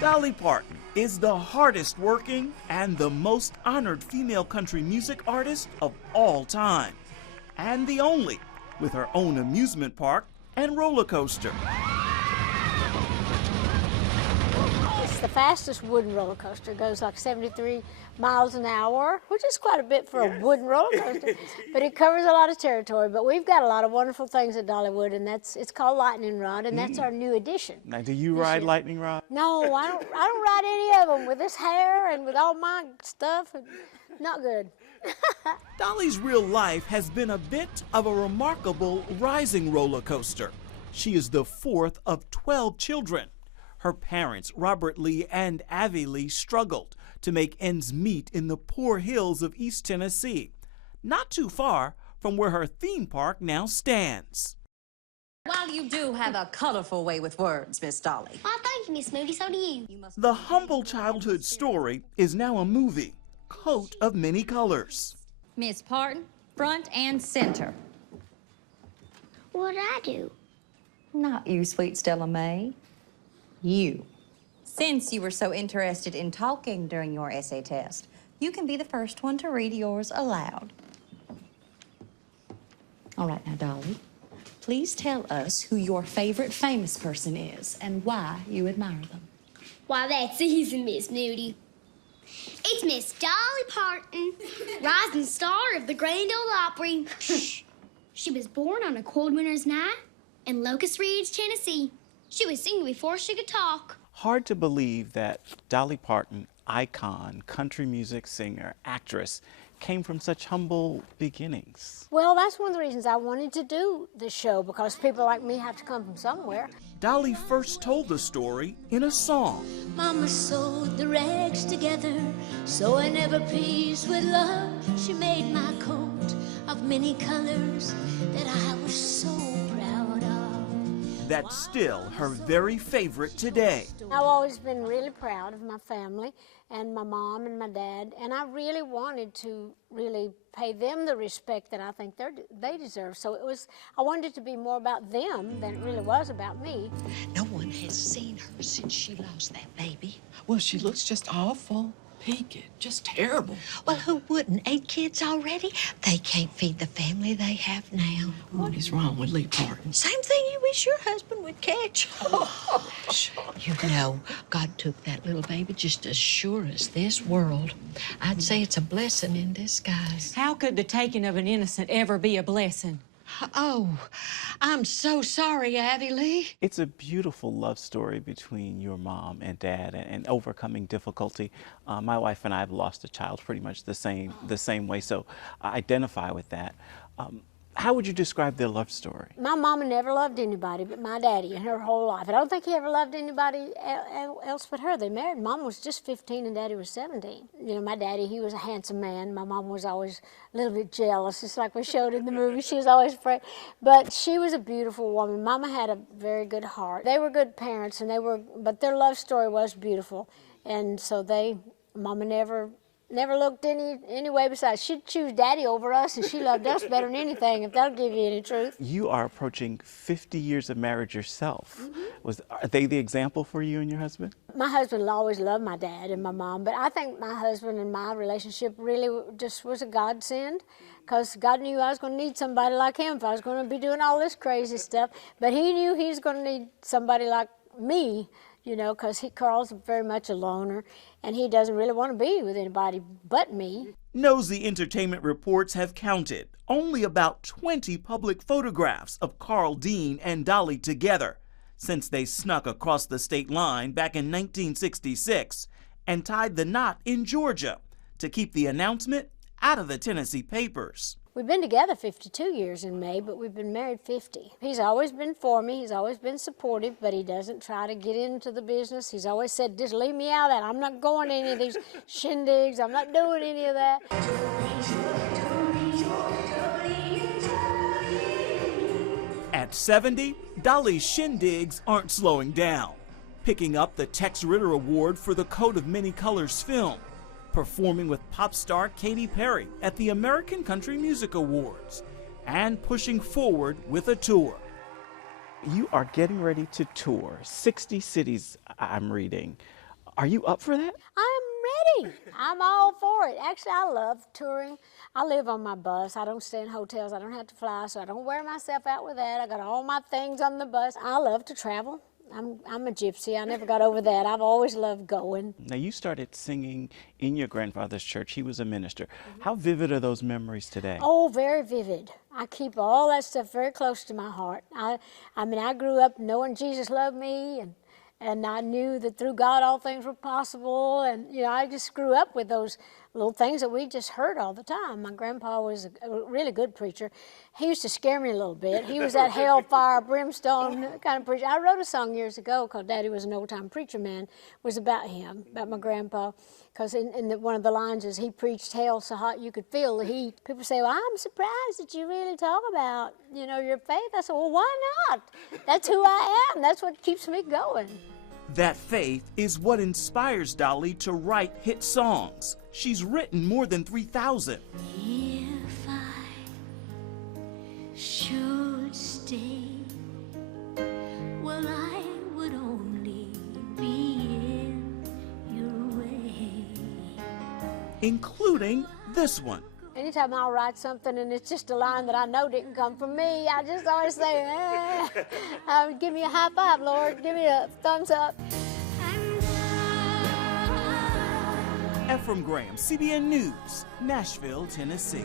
Dolly Parton is the hardest working and the most honored female country music artist of all time, and the only with her own amusement park and roller coaster. It's the fastest wooden roller coaster. It goes like 73 miles an hour, which is quite a bit for a wooden roller coaster, but it covers a lot of territory. But we've got a lot of wonderful things at Dollywood, and it's called Lightning Rod, and that's our new addition. Now, do you ride Lightning Rod? No, I don't ride any of them with this hair and with all my stuff. Not good. Dolly's real life has been a bit of a remarkable rising roller coaster. She is the fourth of 12 children. Her parents, Robert Lee and Avi Lee, struggled to make ends meet in the poor hills of East Tennessee, not too far from where her theme park now stands. Well, you do have a colorful way with words, Miss Dolly. Well, thank you, Miss Moody. So do you. The humble childhood story is now a movie, coat of many colors. Miss Parton, front and center. What'd I do? Not you, sweet Stella May. You. Since you were so interested in talking during your essay test, you can be the first one to read yours aloud. All right, now, Dolly, please tell us who your favorite famous person is and why you admire them. Why, that's easy, Miss Moody. It's Miss Dolly Parton, rising star of the Grand Ole Opry. She was born on a cold winter's night in Locust Ridge, Tennessee. She was singing before she could talk. Hard to believe that Dolly Parton, icon, country music singer, actress, came from such humble beginnings. Well, that's one of the reasons I wanted to do this show, because people like me have to come from somewhere. Dolly first told the story in a song. Mama sewed the rags together, so I never pieced with love. She made my coat of many colors that I was so proud of. That's still her very favorite today. I've always been really proud of my family and my mom and my dad, and I really wanted to really pay them the respect that I think they deserve. So I wanted it to be more about them than it really was about me. No one has seen her since she lost that baby. Well, she looks just awful, peaked, just terrible. Well, who wouldn't? 8 kids already? They can't feed the family they have now. What is wrong with Lee Parton? Same thing you wish your husband would catch. You know, God took that little baby just to assure us this world. I'd say it's a blessing in disguise. How could the taking of an innocent ever be a blessing? Oh, I'm so sorry, Avi Lee. It's a beautiful love story between your mom and dad and overcoming difficulty. My wife and I have lost a child pretty much the same way, so I identify with that. How would you describe their love story? My mama never loved anybody but my daddy in her whole life. I don't think he ever loved anybody else but her. They married. Mom was just 15 and daddy was 17. You know, my daddy, he was a handsome man. My mom was always a little bit jealous, just like we showed in the movie. She was always afraid. But she was a beautiful woman. Mama had a very good heart. They were good parents, but their love story was beautiful. And so Mama never looked any way besides. She'd choose daddy over us, and she loved us better than anything, if that'll give you any truth. You are approaching 50 years of marriage yourself. Are they the example for you and your husband? My husband always loved my dad and my mom, but I think my husband and my relationship really just was a godsend, because God knew I was going to need somebody like him if I was going to be doing all this crazy stuff. But he knew he was going to need somebody like me, you know, because Carl's very much a loner, and he doesn't really want to be with anybody but me. Nosy Entertainment reports have counted only about 20 public photographs of Carl Dean and Dolly together since they snuck across the state line back in 1966 and tied the knot in Georgia to keep the announcement out of the Tennessee papers. We've been together 52 years in May, but we've been married 50. He's always been for me. He's always been supportive, but he doesn't try to get into the business. He's always said, just leave me out of that. I'm not going to any of these shindigs. I'm not doing any of that. At 70, Dolly's shindigs aren't slowing down, picking up the Tex Ritter Award for the Coat of Many Colors film, performing with pop star Katy Perry at the American Country Music Awards, and pushing forward with a tour. You are getting ready to tour 60 cities, I'm reading. Are you up for that? I'm ready. I'm all for it. Actually, I love touring. I live on my bus. I don't stay in hotels. I don't have to fly, so I don't wear myself out with that. I got all my things on the bus. I love to travel. I'm a gypsy. I never got over that. I've always loved going. Now, you started singing in your grandfather's church. He was a minister. How vivid are those memories today? Oh, very vivid. I keep all that stuff very close to my heart. I mean, I grew up knowing Jesus loved me, and I knew that through God all things were possible. And, you know, I just grew up with those little things that we just heard all the time. My grandpa was a really good preacher. He used to scare me a little bit. He was that hellfire, brimstone kind of preacher. I wrote a song years ago called Daddy Was an Old-Time Preacher Man. It was about him, about my grandpa. Because one of the lines is, he preached hell so hot you could feel the heat. People say, well, I'm surprised that you really talk about, you know, your faith. I said, well, why not? That's who I am. That's what keeps me going. That faith is what inspires Dolly to write hit songs. She's written more than 3,000. If I should stay, well, I would only be in your way. Including this one. Anytime I'll write something and it's just a line that I know didn't come from me, I just always say, give me a high five, Lord. Give me a thumbs up. Ephraim Graham, CBN News, Nashville, Tennessee.